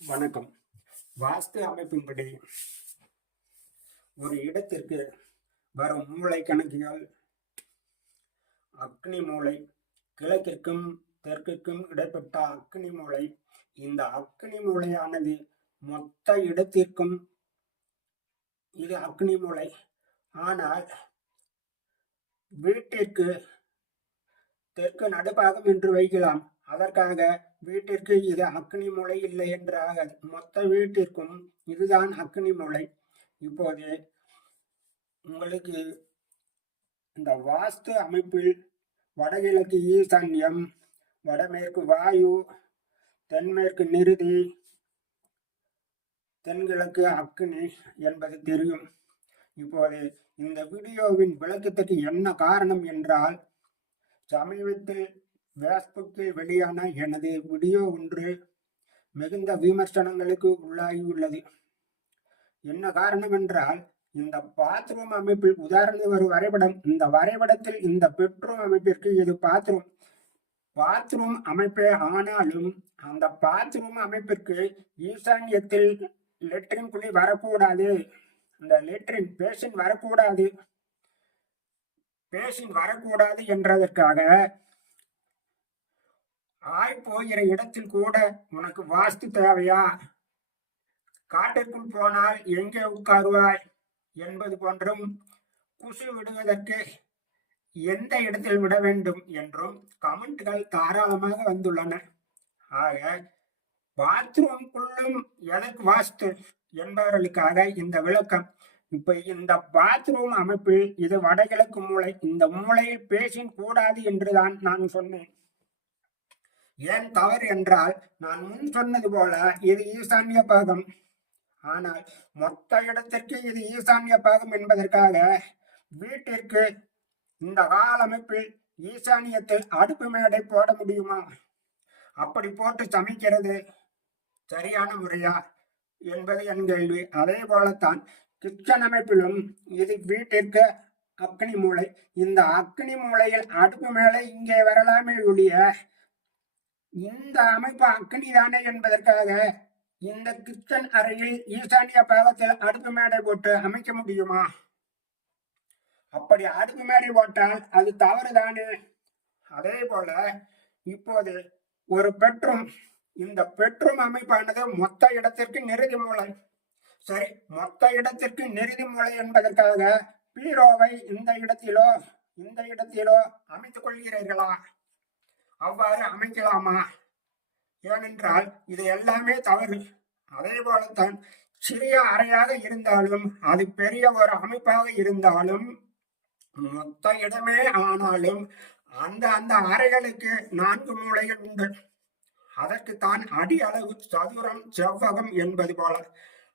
வணக்கம். வாஸ்து அமைப்பின்படி ஒரு இடத்திற்கு வரும் மூளை கணக்குகள் அக்னி மூளை கிழக்கிற்கும் தெற்கிற்கும் இடைப்பட்ட அக்னி மூளை. இந்த அக்னி மூளையானது மொத்த இடத்திற்கும் இது அக்னி மூளை. ஆனால் வீட்டிற்கு தெற்கு நடுப்பாகம் என்று வைக்கலாம். அதற்காக வீட்டிற்கு இது அக்னி முளை இல்லை என்றாக மொத்த வீட்டிற்கும் இதுதான் அக்னி முளை. இப்போது உங்களுக்கு இந்த வாஸ்து அமைப்பில் வடகிழக்கு ஈசான்யம் வடமேற்கு வாயு தென்மேற்கு நிறுதி தென்கிழக்கு அக்னி என்பது தெரியும். இப்போது இந்த வீடியோவின் விளக்கத்துக்கு என்ன காரணம் என்றால் சமீபத்தில் ஃபேஸ்புக்கில் வெளியான எனது வீடியோ ஒன்று மிகுந்த விமர்சனங்களுக்கு உள்ளாகியுள்ளது. என்ன காரணம் என்றால் இந்த பாத்ரூம் அமைப்பில் உதாரணம் ஒரு வரைபடம் இந்த வரைபடத்தில் இந்த பெட்ரூம் அமைப்பிற்கு இது பாத்ரூம் பாத்ரூம் அமைப்பே ஆனாலும் அந்த பாத்ரூம் அமைப்பிற்கு ஈசான்யத்தில் லெட்ரின் குழி வரக்கூடாது. அந்த லெட்ரின் பேஷன் வரக்கூடாது. பேஷன் வரக்கூடாது என்றதற்காக ஆய் போகிற இடத்தில் கூட உனக்கு வாஸ்து தேவையா? காட்டிற்குள் போனால் எங்கே உட்காருவாய்? என்பது போன்றும் குசு விடுவதற்கு எந்த இடத்தில் விட வேண்டும் என்றும் கமெண்ட்கள் தாராளமாக வந்துள்ளன. ஆக பாத்ரூம்குள்ளும் எதற்கு வாஸ்து என்பவர்களுக்காக இந்த விளக்கம். இப்ப இந்த பாத்ரூம் அமைப்பில் இது வடகிழக்கு மூளை. இந்த மூளையில் பேசின் கூடாது என்றுதான் நான் சொன்னேன். ஏன் தவறு என்றால் நான் முன் சொன்னது போல இது ஈசான்ய பாகம். ஆனால் மொத்த இடத்திற்கு இது ஈசான்ய பாகம் என்பதற்காக வீட்டிற்கு இந்த கால அமைப்பில் ஈசானியத்தில் அடுப்பு மேடை போட முடியுமா? அப்படி போட்டு சமைக்கிறது சரியான முறையா என்பது என் கேள்வி. அதே போலத்தான் கிச்சன் அமைப்பிலும் இது வீட்டிற்கு அக்னி மூளை. இந்த அக்னி மூளையில் அடுப்பு மேலே இங்கே வரலாமே ஒழிய இந்த அமைப்பு அக்னிதானே என்பதற்காக இந்த கிச்சன் அறையில் ஈசானிய பாகத்தில் அடுப்பு மேடை போட்டு அமைக்க முடியுமா? அப்படி அடுப்பு மேடை போட்டால் அது தவறுதானே அதே போல இப்போது ஒரு பெட்ரூம் இந்த பெட்ரூம் அமைப்பானது மொத்த இடத்திற்கு நெருதி மூளை. சரி மொத்த இடத்திற்கு நெருதி மூலை என்பதற்காக பீரோவை இந்த இடத்திலோ இந்த இடத்திலோ அமைத்துக் கொள்கிறீர்களா? அவ்வாறு அமைக்கலாமா? ஏனென்றால் இது எல்லாமே தவறு. அதே போலத்தான் சிறிய அறையாக இருந்தாலும் அது பெரிய ஒரு அமைப்பாக இருந்தாலும் மொத்த இடமே ஆனாலும் அந்த அந்த அறைகளுக்கு நான்கு மூலைகள் உண்டு. அதற்கு தான் அடி அளவு சதுரம் செவ்வகம் என்பது போல.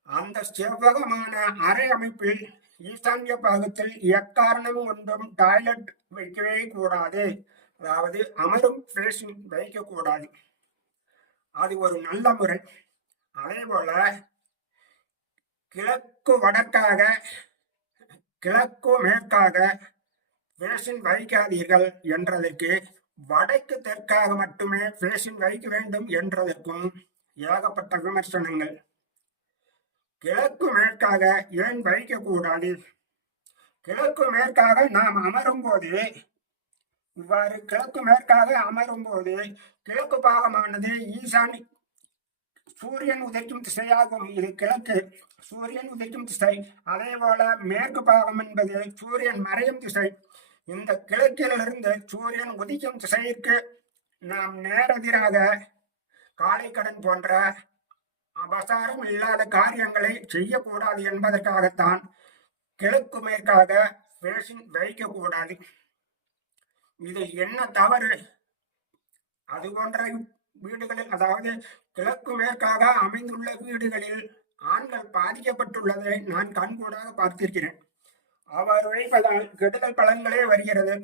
அந்த செவ்வகமான அறை அமைப்பில் ஈசான்ய பாகத்தில் எக்காரணம் ஒன்றும் டாய்லெட் வைக்கவே கூடாது. அதாவது அமரும் பேஷன் வைக்கக்கூடாது. அது ஒரு நல்ல முறை. அதே போல கிழக்கு வடக்காக கிழக்கு மேற்காக பேஷன் வைக்காதீர்கள் என்றதற்கு வடக்கு தெற்காக மட்டுமே பேஷன் வைக்க வேண்டும் என்றதற்கும் ஏகப்பட்ட விமர்சனங்கள். கிழக்கு மேற்காக ஏன் வைக்கக்கூடாது? கிழக்கு மேற்காக நாம் அமரும் போது இவ்வாறு கிழக்கு மேற்காக அமரும் போது கிழக்கு பாகமானது ஈசான் சூரியன் உதைக்கும் திசையாகும். இது கிழக்கு சூரியன் உதைக்கும் திசை. அதே போல மேற்கு பாகம் என்பது சூரியன் மறையும் திசை. இந்த கிழக்கிலிருந்து சூரியன் உதிக்கும் திசையிற்கு நாம் நேரெதிராக காலை கடன் போன்ற அபசாரம் இல்லாத காரியங்களை செய்யக்கூடாது என்பதற்காகத்தான் கிழக்கு மேற்காக பேசின் வைக்கக்கூடாது. இது என்ன தவறு? அது போன்ற வீடுகளில் அதாவது கிழக்கு மேற்காக அமைந்துள்ள வீடுகளில் ஆண்கள் பாதிக்கப்பட்டுள்ளதை நான் கண்கூடாக பார்த்திருக்கிறேன். அவர் வைப்பதால் கெடுதல் பலன்களே வருகிறது.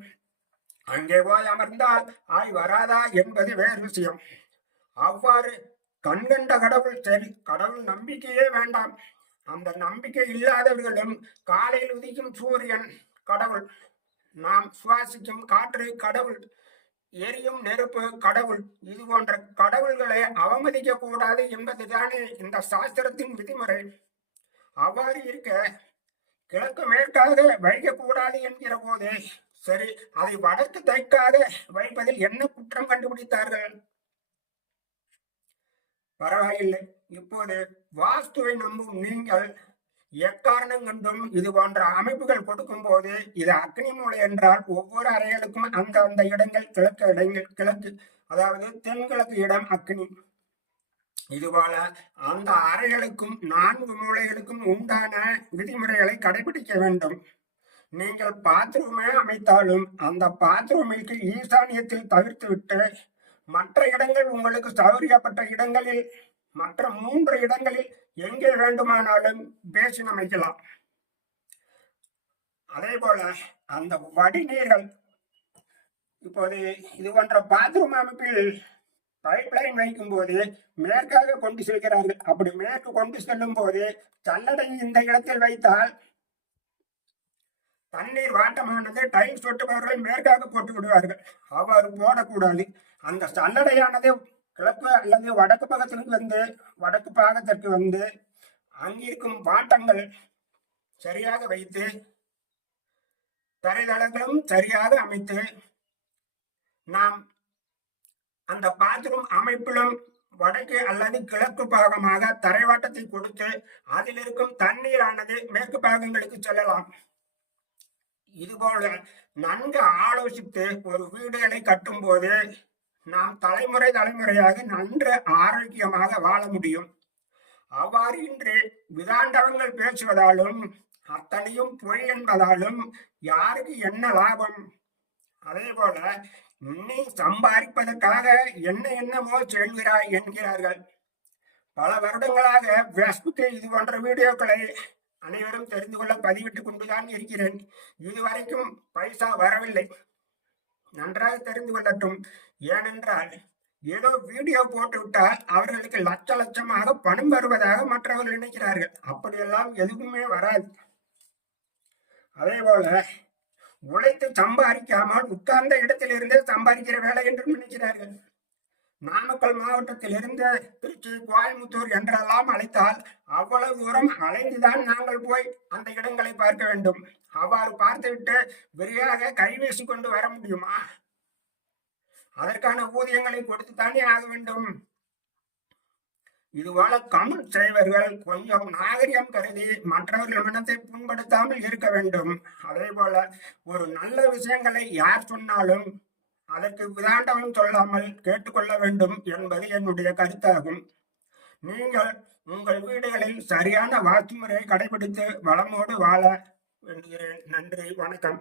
அங்கே போய் அமர்ந்தால் ஆய் வராதா என்பது வேறு விஷயம். அவ்வாறு கண்கண்ட கடவுள் சரி கடவுள் நம்பிக்கையே வேண்டாம். அந்த நம்பிக்கை இல்லாதவர்களும் காலையில் உதிக்கும் சூரியன் கடவுள். நாம் சுவாசிக்கும் காற்று கடவுள் எரியும் நெருப்பு கடவுள். இது போன்ற கடவுள்களை அவமதிக்க கூடாது என்பதுதானே இந்த சாஸ்திரத்தின் விதிமுறை. அவ்வாறு இருக்க கிழக்கு மேற்காக வைக்கக்கூடாது என்கிற போது சரி அதை வடக்கு தைக்காக வைப்பதில் என்ன குற்றம் கண்டுபிடித்தார்கள்? பரவாயில்லை. இப்போது வாஸ்துவை நம்பும் நீங்கள் எக்காரணம் கொண்டும் இது போன்ற அமைப்புகள் கொடுக்கும் போது இது அக்னி மூலை என்றால் ஒவ்வொரு அறைகளுக்கும் அந்த அந்த இடங்கள் கிழக்கு இடங்கள் கிழக்கு அதாவது தென்கிழக்கு இடம் அக்னி. இதுபோல அந்த அறைகளுக்கும் நான்கு மூலைகளுக்கும் உண்டான விதிமுறைகளை கடைபிடிக்க வேண்டும். நீங்கள் பாத்ரூமே அமைத்தாலும் அந்த பாத்ரூமிற்கு ஈசானியத்தில் தவிர்த்துவிட்டு மற்ற இடங்கள் உங்களுக்கு சௌகரியப்பட்ட இடங்களில் மற்ற மூன்று இடங்களில் எங்கே வேண்டுமானாலும் பேசி அமைக்கலாம். அதே போல அந்த வடிநீர்கள் இப்போது இது போன்ற பாத்ரூம் அமைப்பில் பைப்லைன் வைக்கும் போது மேற்காக கொண்டு செல்கிறார்கள். அப்படி மேற்கு கொண்டு செல்லும் போது சல்லடை இந்த இடத்தில் வைத்தால் தண்ணீர் வாட்டமானது டைல்ஸ் ஒட்டுபவர்கள் மேற்காக போட்டு விடுவார்கள். அவ்வாறு போடக்கூடாது. அந்த சல்லடையானது கிழக்கு அல்லது வடக்கு பக்கத்திற்கு வந்து வடக்கு பாகத்திற்கு வந்து அங்கிருக்கும் வாட்டங்கள் சரியாக வைத்து தரைதளங்களும் சரியாக அமைத்து நாம் அந்த பாத்ரூம் அமைப்பிலும் வடக்கு அல்லது கிழக்கு பாகமாக தரைவாட்டத்தை கொடுத்து அதில் இருக்கும் தண்ணீரானது மேற்கு பாகங்களுக்கு செல்லலாம். இதுபோல நன்கு ஆலோசித்து ஒரு வீடுகளை கட்டும் போது நாம் தலைமுறை தலைமுறையாக நன்று ஆரோக்கியமாக வாழ முடியும். அவ்வாறு இன்று விதாண்டவங்கள் பேசுவதாலும் அத்தனையும் பொய் என்பதாலும் யாருக்கு என்ன லாபம்? அதே போல நீ சம்பாதிப்பதற்காக என்ன என்னமோ செல்கிறாய் என்கிறார்கள். பல வருடங்களாக பேஸ்புக்கில் இது போன்ற வீடியோக்களை அனைவரும் தெரிந்து கொள்ள பதிவிட்டுக் கொண்டுதான் இருக்கிறேன். இதுவரைக்கும் பைசா வரவில்லை. நன்றாக தெரிந்து கொள்ளட்டும். ஏனென்றால் ஏதோ வீடியோ போட்டு விட்டால் அவர்களுக்கு லட்ச லட்சமாக பணம் வருவதாக மற்றவர்கள் நினைக்கிறார்கள். அப்படியெல்லாம் எதுவுமே வராது. அதே போல உழைத்து சம்பாதிக்காமல் உட்கார்ந்த இடத்திலிருந்தே சம்பாதிக்கிற வேலை என்றும் நினைக்கிறார்கள். நாமக்கல் மாவட்டத்தில் இருந்த திருச்சி கோயம்புத்தூர் என்றெல்லாம் அழைத்தால் அவ்வளவு தூரம் அலைந்துதான் நாங்கள் போய் அந்த இடங்களை பார்க்க வேண்டும். அவ்வாறு பார்த்துவிட்டு விரிவாக கைவேசி கொண்டு வர முடியுமா? அதற்கான ஊதியங்களை கொடுத்துத்தானே ஆக வேண்டும். இதுபோல கமல் செய்வர்கள் கொஞ்சம் நாகரிகம் கருதி மற்றவர்கள் மனத்தை புண்படுத்தாமல் இருக்க வேண்டும். அதே போல ஒரு நல்ல விஷயங்களை யார் சொன்னாலும் அதற்கு விதாண்டவன் சொல்லாமல் கேட்டுக்கொள்ள வேண்டும் என்பது என்னுடைய கருத்தாகும். நீங்கள் உங்கள் வீடுகளில் சரியான வாஸ்து முறையை கடைபிடித்து வளமோடு வாழ வேண்டுகிறேன். நன்றி வணக்கம்.